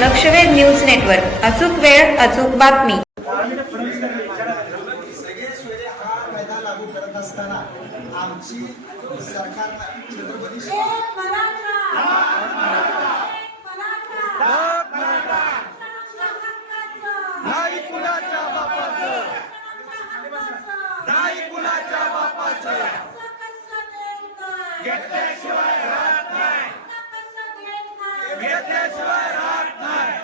लक्षवेध news network. अचूक वेळ अचूक बातमी. सगळे सोयरे हा कायदा लागू करत असताना आमची सरकारनं छत्रपती शिवाजी नाही कुणाच्या बापाचं. नाही कुणाच्या बापाचं. घेतल्याशिवाय राहत नाही घेतल्याशिवाय राहत नाही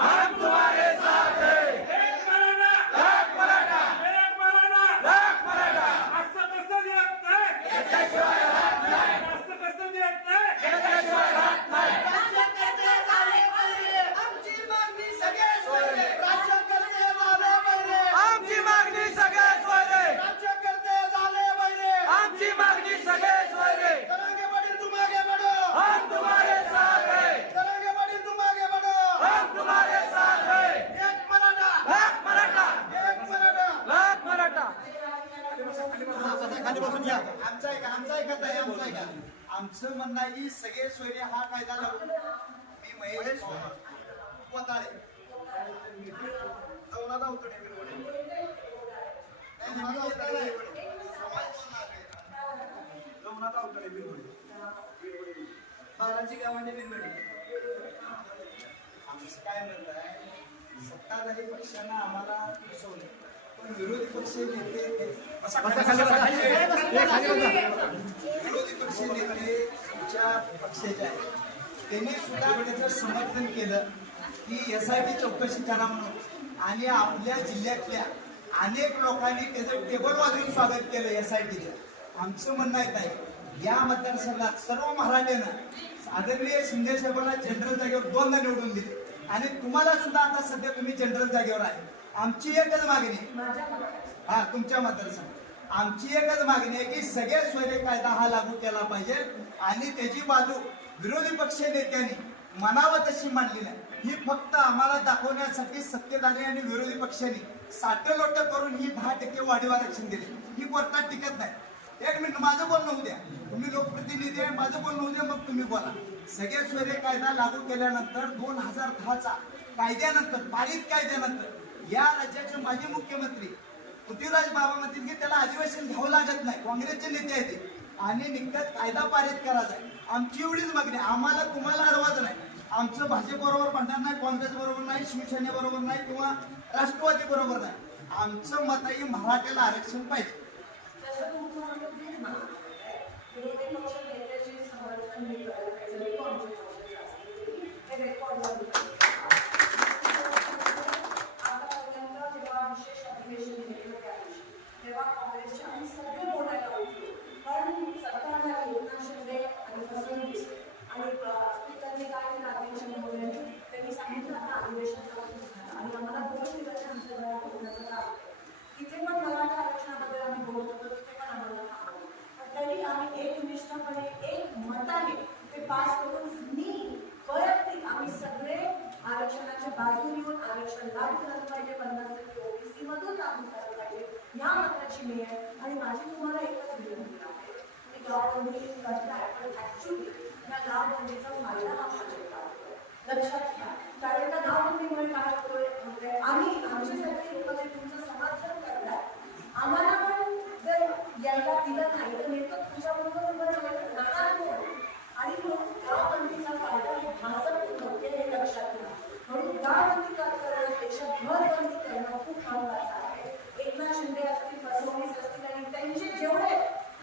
हम तुम्हारे साथ हैं लाख मराठा लाख मराठा घेतल्याशिवाय राहत नाही घेतल्याशिवाय राहत नाही आमची मागणी सगळे सोयरे आमची मागणी सगळे सोयरे हम तुम्हारे साथ हैं हम तुम्हारे साथ हैं लाख मराठा लाख मराठा खाली बसून घ्या. आमचा ऐका आमचा ऐका आहे आमचा ऐका आमचं म्हणणं आहे की सगळे सोयरे हा कायदा लागू मी महेश कोताळे. चौदादा उतरणे बिरवडे. नाही, आहे. बिरवडे. बाराची गावांनी बिरवडे. आमचं काय म्हणणं आहे? सत्ताधारी पक्षानं आम्हाला फसवलं पण विरोधी पक्ष नेते विरोधी पक्ष नेते पक्षाचे आहेत. त्यांनी सुद्धा त्याचं समर्थन केलं की एस आय टी चौकशी करा म्हणून. आणि आपल्या जिल्ह्यातल्या अनेक लोकांनी त्याचं टेबल वाजवून स्वागत केलं एस आय टीचं आमचं म्हणणं येत आहे या मतदारसंघात सर्व मराठ्यानं आदरणीय शिंदे साहेबांना जनरल जागेवर दोनदा निवडून दिले. आणि तुम्हाला सुद्धा आता सध्या तुम्ही जनरल जागेवर आहे. आमची एकच मागणी. हा तुमच्या मतदारसंघ आमची एकच मागणी आहे की सगळे सोयरे कायदा हा लागू केला पाहिजे आणि त्याची बाजू विरोधी पक्ष नेत्यांनी मनावं तशी मांडली नाही. ही फक्त आम्हाला दाखवण्यासाठी सत्तेधारी आणि विरोधी पक्षांनी साठलोट करून ही दहा टक्के वाढीव आरक्षण दिले. ही कोर्टात टिकत नाही. एक मिनिट माझं बोलणं होऊ द्या. तुम्ही लोकप्रतिनिधी आहे माझं बोलणं होऊ द्या मग तुम्ही बोला. सगळे सोयरे कायदा लागू केल्यानंतर दोन हजार दहाचा कायद्यानंतर पारित कायद्यानंतर या राज्याचे माजी मुख्यमंत्री पृथ्वीराज बाबा म्हणतील की त्याला अधिवेशन घ्यावं लागत नाही. काँग्रेसचे नेते आहेत आणि निकट कायदा पारित करायचा आहे. आमची एवढीच मागणी आम्हाला तुम्हाला अडवायचं नाही. आमचं भाजपबरोबर भांडण नाही काँग्रेस बरोबर नाही शिवसेनेबरोबर नाही किंवा राष्ट्रवादी बरोबर नाही. आमचं मत आहे मराठ्याला आरक्षण पाहिजे. तेव्हा लागू झालं पाहिजे पन्नास टक्के ओबीसी मधून लागू झालं पाहिजे या मताची मी आहे. आणि माझी तुम्हाला एकच विनंती आहे की गावबंदी करताय पण ऍक्च्युली या गावबंदीचा फायदा हा लक्षात घ्या कारण त्या गावबंदीमुळे काय होतोय होतंय, आम्ही आमच्यासाठी लोक जे तुमचं समर्थन करतात आम्हाला पण जर यायला दिलं नाही तर नेमकं तुमच्या बरोबर उभं राहायला राहणार कोण आणि म्हणून गावबंदीचा फायदा हे भाजप होते हे लक्षात घ्या म्हणून गावबंदी करणं देशभर बंदी करणं खूप महत्वाचं आहे एकनाथ शिंदे असतील फडणवीस असतील आणि त्यांचे जेवढे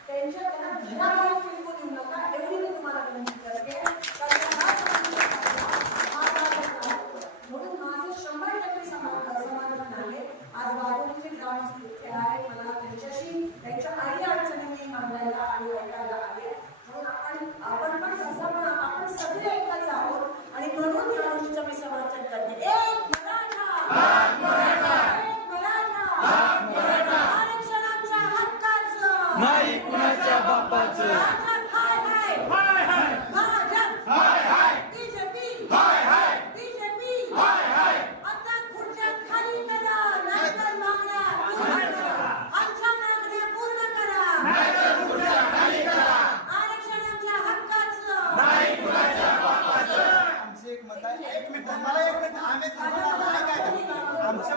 त्यांच्या त्यांना घराबाहेर फिरकू देऊ नका एवढी मी तुम्हाला विनंती करते कारण हा बंदीचा फायदा हा भाजपला होतो. म्हणून माझं शंभर टक्के समा- समाधान आहे आज वाघोलीचे ग्रामस्थ इथे आहेत मला त्यांच्याशी त्यांच्या काही अडचणी मी मांडायला आणि ऐकायला आले म्हणून आपण आपण पण तसं पण आपण सगळे एकच आहोत आणि म्हणून या गोष्टीचं मी समर्थन करते एक मराठा एक मराठा आरक्षणाच्या हक्काचं नाही कुणाच्या बापाचं भाजप हाय हाय भाजप बीजेपी बीजेपी आता खुर्च्या खाली करा नाहीतर मागण्या पूर्ण करा आमच्या मागण्या पूर्ण करा तर मला एक मिनिट आम्ही थांबणार नाही काय आमचं भांडण आहे ते.